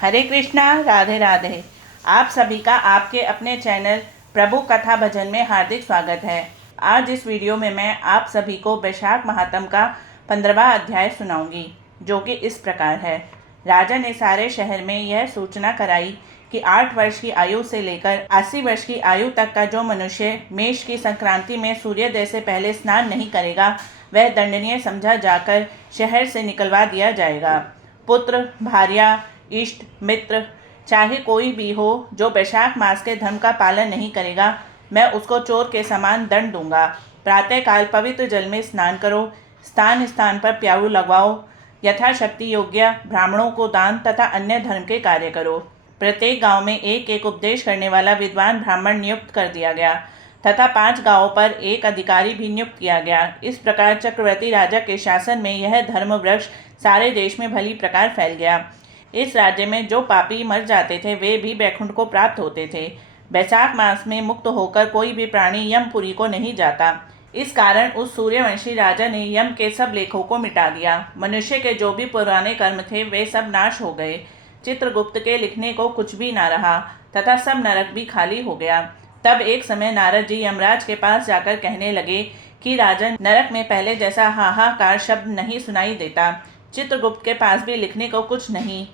हरे कृष्णा, राधे राधे। आप सभी का आपके अपने चैनल प्रभु कथा भजन में हार्दिक स्वागत है। आज इस वीडियो में मैं आप सभी को वैशाख महात्म का 15वां अध्याय सुनाऊंगी, जो कि इस प्रकार है। राजा ने सारे शहर में यह सूचना कराई कि 8 वर्ष की आयु से लेकर 80 वर्ष की आयु तक का जो मनुष्य मेष की संक्रांति में सूर्योदय से पहले स्नान नहीं करेगा, वह दंडनीय समझा जाकर शहर से निकलवा दिया जाएगा। पुत्र, भार्या, इष्ट मित्र, चाहे कोई भी हो, जो वैशाख मास के धर्म का पालन नहीं करेगा, मैं उसको चोर के समान दंड दूंगा। प्रातःकाल पवित्र जल में स्नान करो, स्थान स्थान पर प्याऊ लगवाओ, यथाशक्ति योग्य ब्राह्मणों को दान तथा अन्य धर्म के कार्य करो। प्रत्येक गांव में एक एक उपदेश करने वाला विद्वान ब्राह्मण नियुक्त कर दिया गया तथा 5 गांवों पर एक अधिकारी भी नियुक्त किया गया। इस प्रकार चक्रवर्ती राजा के शासन में यह धर्म वृक्ष सारे देश में भली प्रकार फैल गया। इस राज्य में जो पापी मर जाते थे, वे भी वैकुंठ को प्राप्त होते थे। वैशाख मास में मुक्त होकर कोई भी प्राणी यमपुरी को नहीं जाता। इस कारण उस सूर्यवंशी राजा ने यम के सब लेखों को मिटा दिया। मनुष्य के जो भी पुराने कर्म थे, वे सब नाश हो गए। चित्रगुप्त के लिखने को कुछ भी ना रहा तथा सब नरक भी खाली हो गया। तब एक समय नारद जी यमराज के पास जाकर कहने लगे कि राजन, नरक में पहले जैसा हाहाकार शब्द नहीं सुनाई देता। चित्रगुप्त के पास भी लिखने को कुछ नहीं।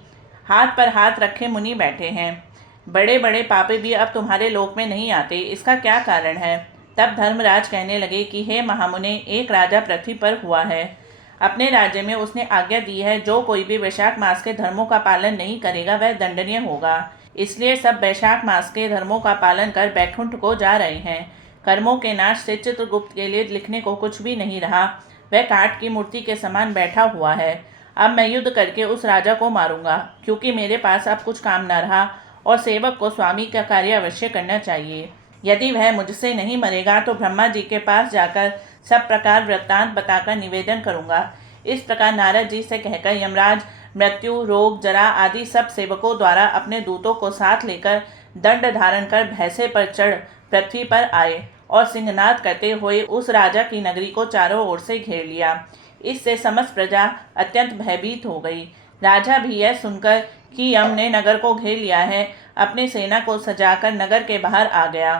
हाथ पर हाथ रखे मुनि बैठे हैं। बड़े बड़े पापी भी अब तुम्हारे लोक में नहीं आते, इसका क्या कारण है? तब धर्मराज कहने लगे कि हे महामुने, एक राजा पृथ्वी पर हुआ है। अपने राज्य में उसने आज्ञा दी है, जो कोई भी वैशाख मास के धर्मों का पालन नहीं करेगा, वह दंडनीय होगा। इसलिए सब वैशाख मास के धर्मों का पालन कर बैकुंठ को जा रहे हैं। कर्मों के नाश से चित्रगुप्त के लिए लिखने को कुछ भी नहीं रहा। वह काठ की मूर्ति के समान बैठा हुआ है। अब मैं युद्ध करके उस राजा को मारूंगा, क्योंकि मेरे पास अब कुछ काम न रहा और सेवक को स्वामी का कार्य अवश्य करना चाहिए। यदि वह मुझसे नहीं मरेगा तो ब्रह्मा जी के पास जाकर सब प्रकार वृत्तांत बताकर निवेदन करूंगा। इस प्रकार नारद जी से कहकर यमराज मृत्यु, रोग, जरा आदि सब सेवकों द्वारा अपने दूतों को साथ लेकर दंड धारण कर भैंसे पर चढ़ पृथ्वी पर आए और सिंहनाद करते हुए उस राजा की नगरी को चारों ओर से घेर लिया। इससे समस्त प्रजा अत्यंत भयभीत हो गई। राजा भी यह सुनकर कि यम ने नगर को घेर लिया है, अपने सेना को सजाकर नगर के बाहर आ गया।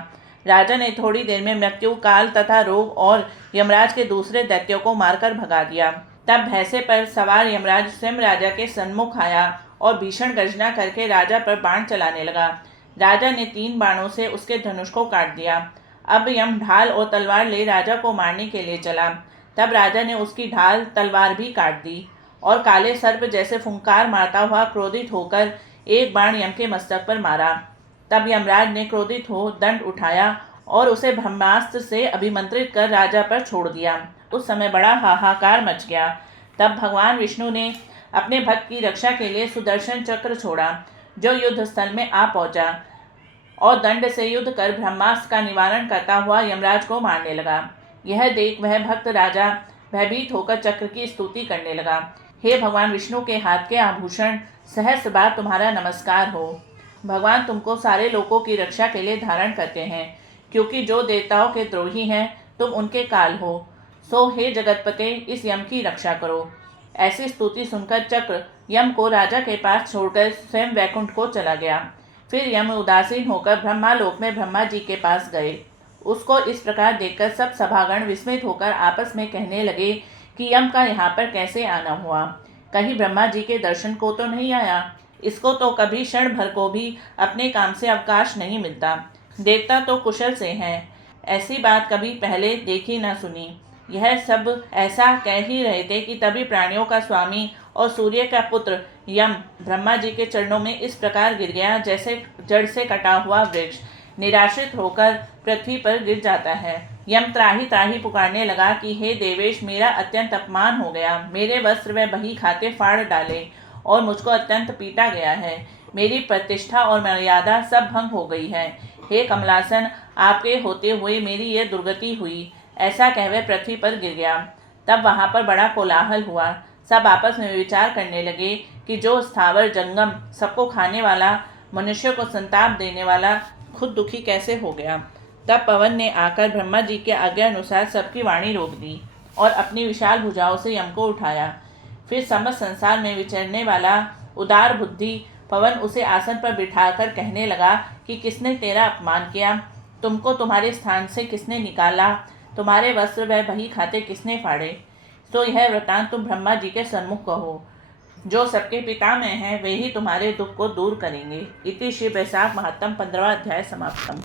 राजा ने थोड़ी देर में मृत्यु, काल तथा रोग और यमराज के दूसरे दैत्यों को मारकर भगा दिया। तब भैंसे पर सवार यमराज स्वयं राजा के सन्मुख आया और भीषण गर्जना करके राजा पर बाण चलाने लगा। राजा ने 3 बाणों से उसके धनुष को काट दिया। अब यम ढाल और तलवार ले राजा को मारने के लिए चला। तब राजा ने उसकी ढाल तलवार भी काट दी और काले सर्प जैसे फुंकार मारता हुआ क्रोधित होकर एक बाण यम के मस्तक पर मारा। तब यमराज ने क्रोधित हो दंड उठाया और उसे ब्रह्मास्त्र से अभिमंत्रित कर राजा पर छोड़ दिया। उस समय बड़ा हाहाकार मच गया। तब भगवान विष्णु ने अपने भक्त की रक्षा के लिए सुदर्शन चक्र छोड़ा, जो युद्ध स्थल में आ पहुंचा और दंड से युद्ध कर ब्रह्मास्त्र का निवारण करता हुआ यमराज को मारने लगा। यह देख वह भक्त राजा भयभीत होकर चक्र की स्तुति करने लगा। हे भगवान विष्णु के हाथ के आभूषण, सहस्र बार तुम्हारा नमस्कार हो। भगवान तुमको सारे लोगों की रक्षा के लिए धारण करते हैं, क्योंकि जो देवताओं के द्रोही हैं, तुम उनके काल हो। सो हे जगतपते, इस यम की रक्षा करो। ऐसी स्तुति सुनकर चक्र यम को राजा के पास छोड़कर स्वयं वैकुंठ को चला गया। फिर यम उदासीन होकर ब्रह्मालोक में ब्रह्मा जी के पास गए। उसको इस प्रकार देखकर सब सभागण विस्मित होकर आपस में कहने लगे कि यम का यहाँ पर कैसे आना हुआ? कहीं ब्रह्मा जी के दर्शन को तो नहीं आया? इसको तो कभी क्षण भर को भी अपने काम से अवकाश नहीं मिलता। देवता तो कुशल से हैं, ऐसी बात कभी पहले देखी न सुनी। यह सब ऐसा कह ही रहे थे कि तभी प्राणियों का स्वामी और सूर्य का पुत्र यम ब्रह्मा जी के चरणों में इस प्रकार गिर गया, जैसे जड़ से कटा हुआ वृक्ष निराश्रित होकर पृथ्वी पर गिर जाता है। यम त्राही त्राही पुकारने लगा कि हे देवेश, मेरा अत्यंत अपमान हो गया। मेरे वस्त्र व बही खाते फाड़ डाले और मुझको अत्यंत पीटा गया है। मेरी प्रतिष्ठा और मर्यादा सब भंग हो गई है। हे कमलासन, आपके होते हुए मेरी यह दुर्गति हुई। ऐसा कह वह पृथ्वी पर गिर गया। तब वहाँ पर बड़ा कोलाहल हुआ। सब आपस में विचार करने लगे कि जो स्थावर जंगम, सबको खाने वाला, मनुष्य को संताप देने वाला, खुद दुखी कैसे हो गया। तब पवन ने आकर ब्रह्मा जी के आज्ञा अनुसार सबकी वाणी रोक दी और अपनी विशाल भुजाओं से यम को उठाया। फिर समस्त संसार में विचरने वाला, उदार बुद्धि, पवन उसे आसन पर बिठाकर कहने लगा कि किसने तेरा अपमान किया, तुमको तुम्हारे स्थान से किसने निकाला, तुम्हारे वस्त्र व बही खाते किसने फाड़े। तो यह वृतांत तुम ब्रह्मा जी के सन्मुख कहो, जो सबके पिता में हैं वे ही तुम्हारे दुख को दूर करेंगे। इति श्री वैशाख महात्म 15वां अध्याय समाप्तम।